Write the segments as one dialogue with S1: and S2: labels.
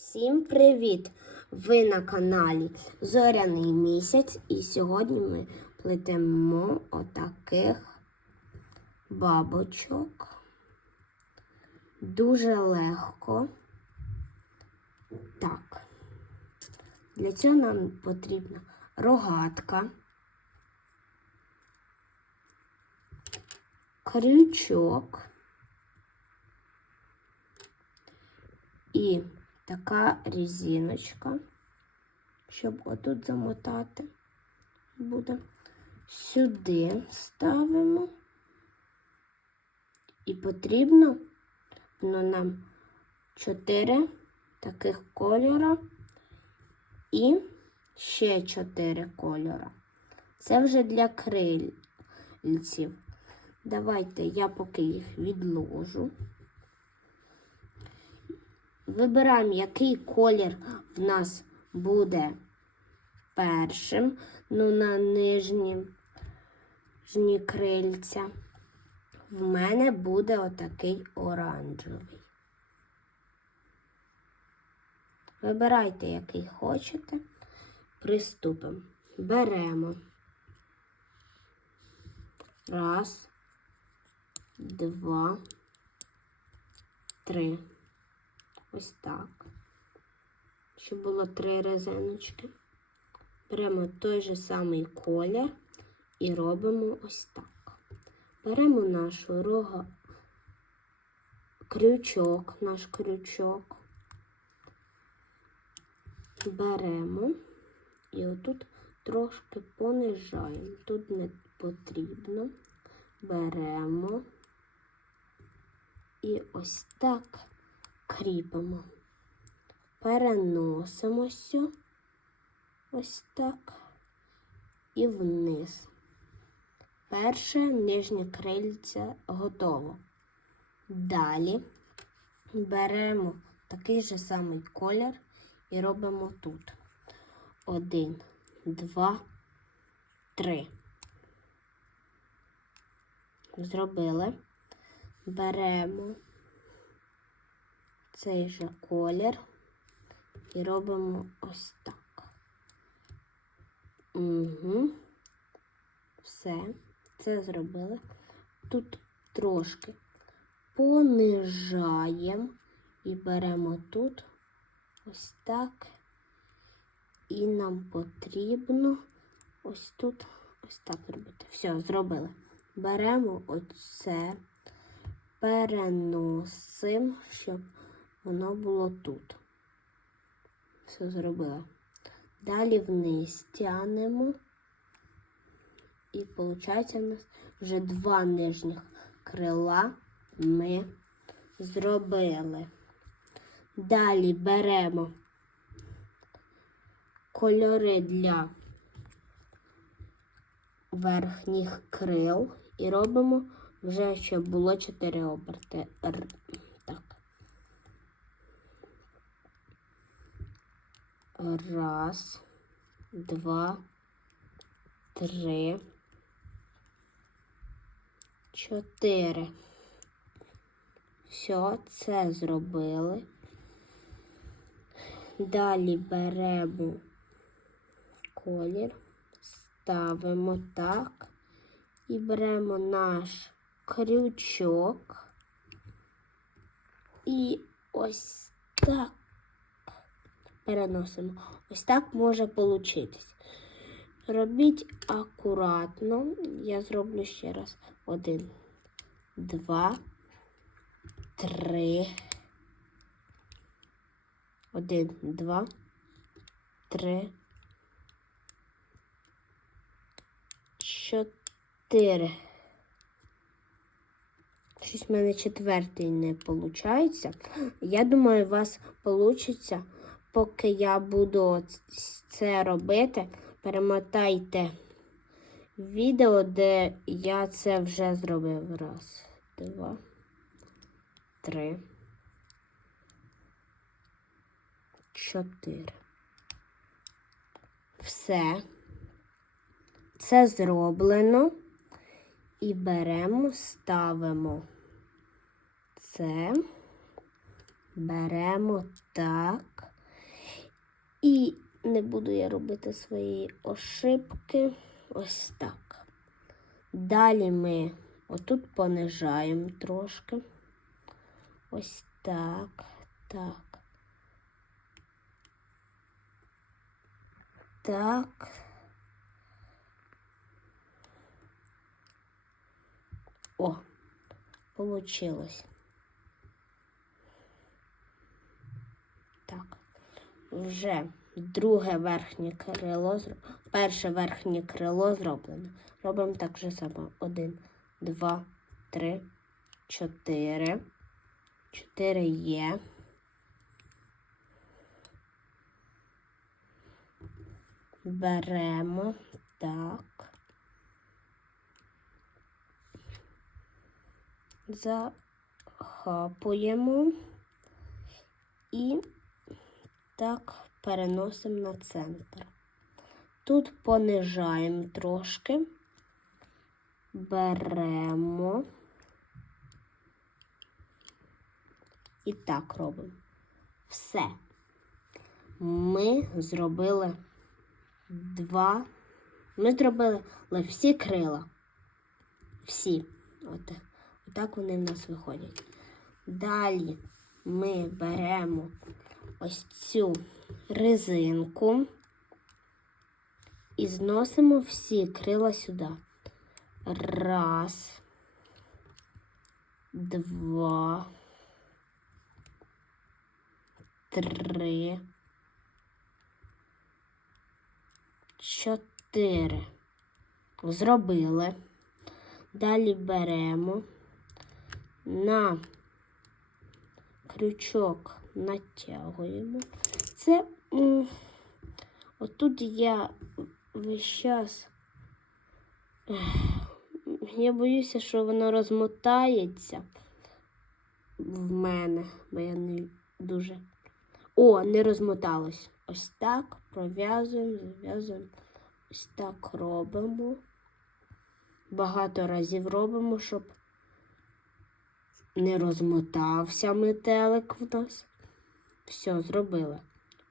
S1: Всім привіт! Ви на каналі Зоряний місяць, і сьогодні ми плетемо отаких бабочок. Дуже легко. Так. Для цього нам потрібна рогатка, крючок. І така резиночка, щоб отут замотати буде. Сюди ставимо. І потрібно ну, нам 4 таких кольора і ще 4 кольора. Це вже для крильців. Давайте я поки їх відложу. Вибираємо, який колір в нас буде першим, ну на нижні, нижні крильця. В мене буде отакий оранжевий. Вибирайте, який хочете. Приступимо. Беремо. Раз, два, три. Ось так. Щоб було три резиночки. Беремо той же самий колір і робимо ось так. Беремо нашу рога, крючок, наш крючок. Беремо і отут трошки понижаємо. Тут не потрібно. Беремо і ось так кріпимо. Переносимося ось так і вниз. Перше нижнє крильце готово. Далі беремо такий же самий колір і робимо тут. Один, два, три. Зробили. Беремо цей же колір і робимо ось так. Угу. Все, це зробили. Тут трошки понижаємо і беремо тут ось так. І нам потрібно ось тут ось так робити. Все, зробили. Беремо оце, переносимо, щоб воно було тут. Все зробила. Далі вниз тянемо. І виходить, у нас вже два нижніх крила ми зробили. Далі беремо кольори для верхніх крил і робимо вже, щоб було 4 оберти. Р- Так. Раз, два, три, чотири. Все, це зробили. Далі беремо колір, ставимо так і беремо наш крючок. І ось так переносимо. Ось так може получитись. Робіть акуратно. Я зроблю ще раз. Один, два, три. Один, два, три. Чотири. Щось в мене четвертий не виходить. Я думаю, у вас вийде, поки я буду це робити, перемотайте відео, де я це вже зробив. Раз, два, три, чотири. Все. Це зроблено. І беремо, ставимо це, беремо так І не буду я робити свої ошибки. Ось так. Далі ми отут понижаємо трошки. Ось так, так. Так. О, получилось. Так. Вже друге верхнє крило перше верхнє крило зроблено. Робимо так же само. Один, два, три, чотири. Чотири є. Беремо так. Захапуємо і так переносимо на центр. Тут понижаємо трошки, беремо і так робимо. Все. Ми зробили два. Ми зробили всі крила. Всі. От, отак вони в нас виходять. Далі ми беремо ось цю резинку і зносимо всі крила сюди. Раз, два, три, чотири. Зробили. Далі беремо на крючок натягуємо. Це отут я весь час. Я боюся, що воно розмотається в мене, бо я не дуже. О, не розмоталось. Ось так пров'язуємо, зав'язуємо. Ось так робимо. Багато разів робимо, щоб не розмотався метелик в нас. Все, зробили.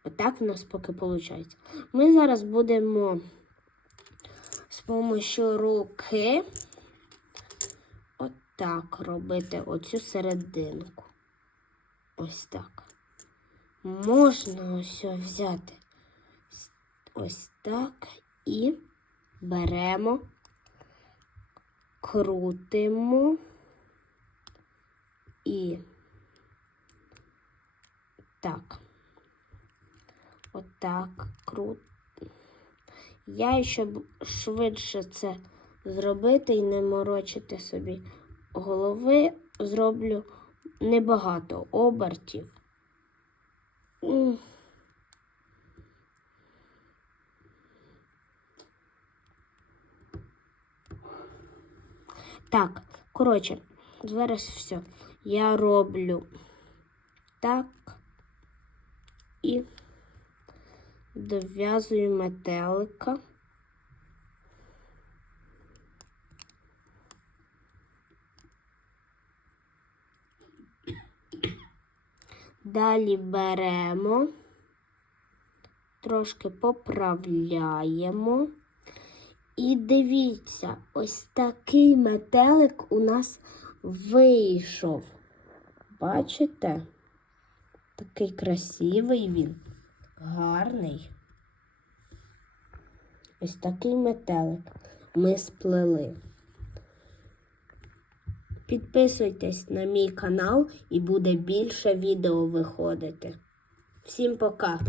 S1: Отак в нас поки виходить. Ми зараз будемо з допомогою руки отак робити оцю серединку. Ось так. Можна ось взяти ось так і беремо, крутимо і так. Отак крут. Я щоб швидше це зробити і не морочити собі голови, зроблю небагато обертів. Так, коротше, зараз все. Я роблю так і дов'язую метелика. Далі беремо, трошки поправляємо. І дивіться, ось такий метелик у нас вийшов. Бачите? Такий красивий він, гарний. Ось такий метелик ми сплели. Підписуйтесь на мій канал і буде більше відео виходити. Всім пока!